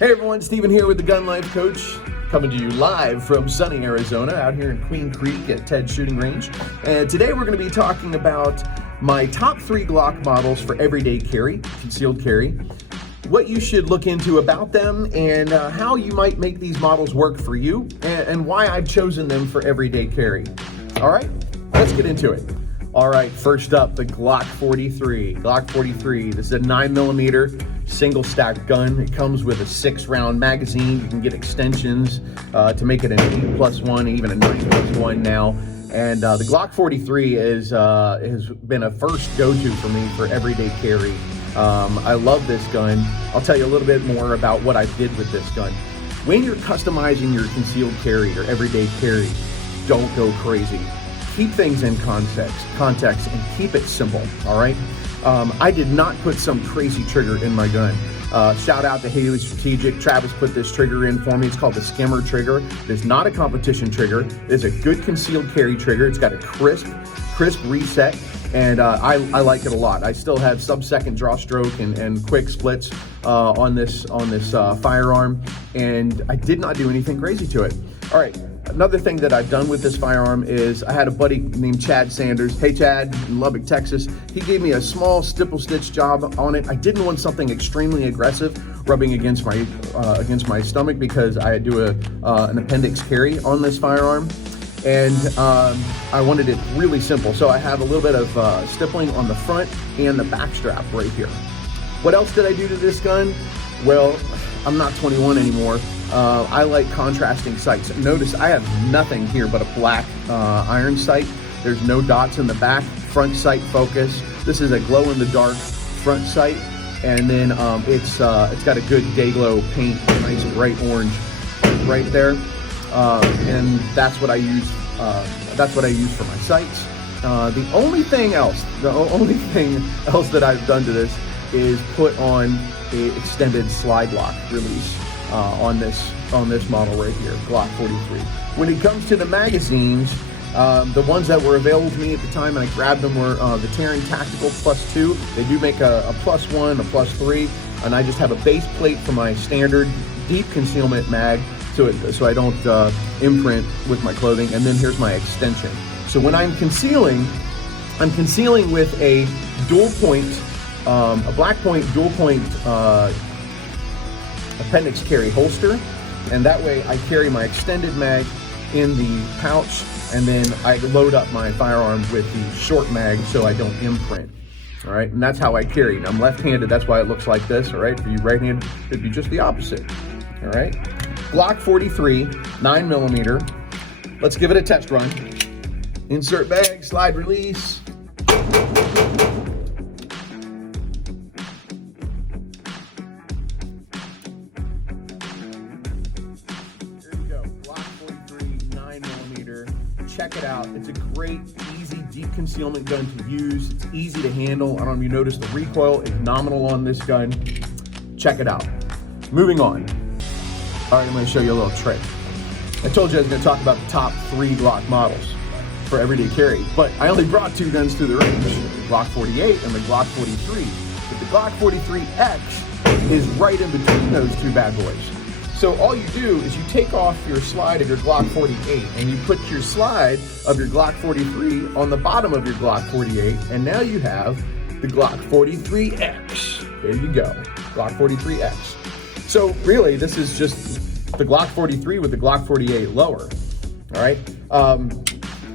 Hey everyone, Steven here with the Gun Life Coach, coming to you live from sunny Arizona, out here in Queen Creek at Ted Shooting Range. And today we're going to be talking about my top 3 Glock models for everyday carry, concealed carry, what you should look into about them, and how you might make these models work for you, and why I've chosen them for everyday carry. All right, let's get into it. All right, first up, the Glock 43. Glock 43, this is a 9mm single stack gun. It comes with a 6-round magazine. You can get extensions to make it an 8+1, even a 9+1 now. And the Glock 43 has been a first go-to for me for everyday carry. I love this gun. I'll tell you a little bit more about what I did with this gun. When you're customizing your concealed carry or everyday carry, don't go crazy. Keep things in context and keep it simple, all right? I did not put some crazy trigger in my gun. Shout out to Haley Strategic. Travis put this trigger in for me. It's called the Skimmer trigger. It's not a competition trigger. It's a good concealed carry trigger. It's got a crisp reset, and I like it a lot. I still have sub-second draw stroke and quick splits on this firearm, and I did not do anything crazy to it. All right. Another thing that I've done with this firearm is I had a buddy named Chad Sanders. Hey Chad, in Lubbock, Texas. He gave me a small stipple stitch job on it. I didn't want something extremely aggressive rubbing against my stomach because I do an appendix carry on this firearm, and I wanted it really simple. So I have a little bit of stippling on the front and the back strap right here. What else did I do to this gun? Well, I'm not 21 anymore. I like contrasting sights. Notice I have nothing here but a black iron sight. There's no dots in the back. Front sight focus. This is a glow-in-the-dark front sight, and then it's got a good day glow paint, nice bright orange right there, and that's what I use. That's what I use for my sights. The only thing else that I've done to this is put on a extended slide lock release on this model right here, Glock 43. When it comes to the magazines, the ones that were available to me at the time, and I grabbed them, were the Terran Tactical +2. They do make a +1, a +3, and I just have a base plate for my standard deep concealment mag, so I don't imprint with my clothing. And then here's my extension. So when I'm concealing with a dual point, a black point dual point appendix carry holster, and that way I carry my extended mag in the pouch, and then I load up my firearm with the short mag so I don't imprint. All right, and that's how I carry. And I'm left-handed, that's why it looks like this. All right, for you right-handed, it'd be just the opposite. All right, Glock 43, 9mm. Let's give it a test run. Insert bag, slide release. Check it out. It's a great, easy, deep concealment gun to use. It's easy to handle. I don't know if you noticed the recoil is nominal on this gun. Check it out. Moving on. All right, I'm going to show you a little trick. I told you I was going to talk about the top 3 Glock models for everyday carry, but I only brought 2 guns through the range, the Glock 48 and the Glock 43. But the Glock 43X is right in between those 2 bad boys. So all you do is you take off your slide of your Glock 48 and you put your slide of your Glock 43 on the bottom of your Glock 48, and now you have the Glock 43X. There you go, Glock 43X. So really, this is just the Glock 43 with the Glock 48 lower, all right? I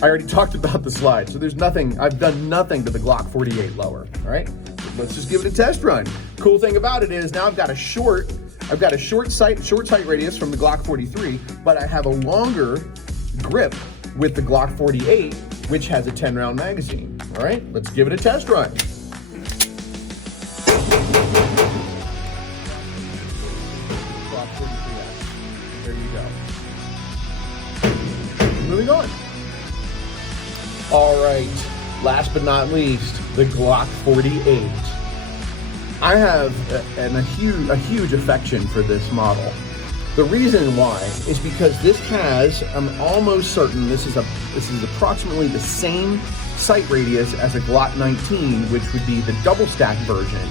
already talked about the slide, so there's nothing, I've done nothing to the Glock 48 lower, all right? So let's just give it a test run. Cool thing about it is now I've got a short sight radius from the Glock 43, but I have a longer grip with the Glock 48, which has a 10-round magazine. All right, let's give it a test run. Glock 43X. There you go. Moving on. All right, last but not least, the Glock 48. I have a huge affection for this model. The reason why is because this has, I'm almost certain, this is approximately the same sight radius as a Glock 19, which would be the double stack version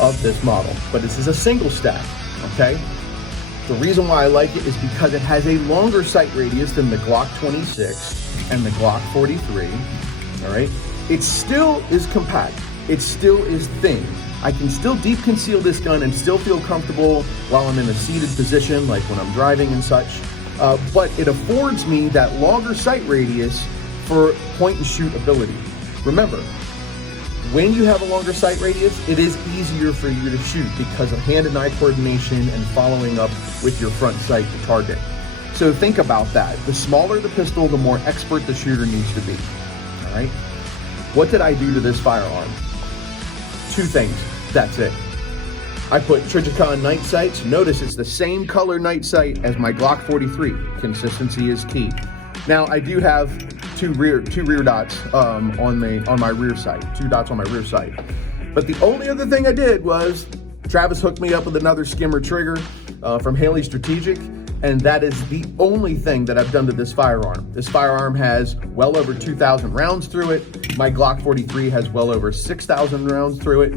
of this model, but this is a single stack, okay? The reason why I like it is because it has a longer sight radius than the Glock 26 and the Glock 43, all right? It still is compact. It still is thin. I can still deep conceal this gun and still feel comfortable while I'm in a seated position, like when I'm driving and such. But it affords me that longer sight radius for point and shoot ability. Remember, when you have a longer sight radius, it is easier for you to shoot because of hand and eye coordination and following up with your front sight to target. So think about that. The smaller the pistol, the more expert the shooter needs to be, all right? What did I do to this firearm? Two things, that's it. I put Trijicon night sights. Notice it's the same color night sight as my Glock 43. Consistency is key. Now I do have two rear dots on my rear sight, 2 dots on my rear sight. But the only other thing I did was Travis hooked me up with another skimmer trigger from Haley Strategic, and that is the only thing that I've done to this firearm. This firearm has well over 2,000 rounds through it. My Glock 43 has well over 6,000 rounds through it,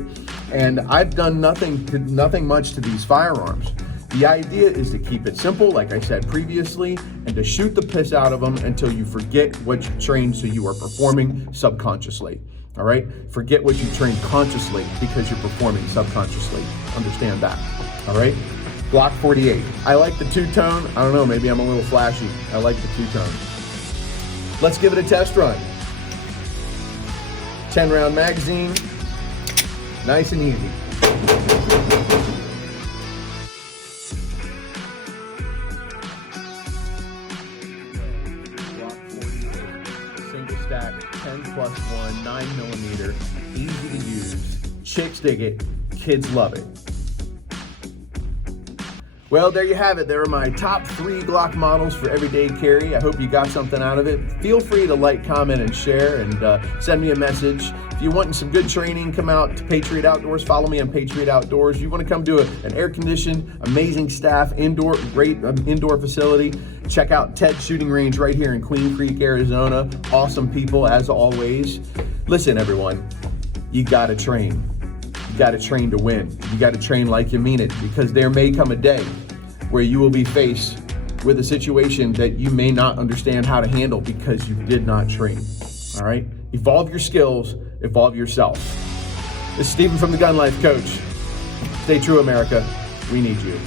and I've done nothing much to these firearms. The idea is to keep it simple, like I said previously, and to shoot the piss out of them until you forget what you trained so you are performing subconsciously, all right? Forget what you trained consciously because you're performing subconsciously. Understand that, all right? Glock 48. I like the two-tone. I don't know, maybe I'm a little flashy. I like the two-tone. Let's give it a test run. 10-round magazine, nice and easy. Single stack, 10+1, 9mm, easy to use. Chicks dig it, kids love it. Well, there you have it. There are my top 3 Glock models for everyday carry. I hope you got something out of it. Feel free to like, comment, and share, and send me a message. If you're wanting some good training, come out to Patriot Outdoors. Follow me on Patriot Outdoors. If you want to come to an air-conditioned, amazing staff, great indoor facility, check out Ted's Shooting Range right here in Queen Creek, Arizona. Awesome people, as always. Listen, everyone, you got to train. You got to train to win. You got to train like you mean it, because there may come a day where you will be faced with a situation that you may not understand how to handle because you did not train, all right? Evolve your skills, evolve yourself. This is Stephen from the Gun Life Coach. Stay true, America. We need you.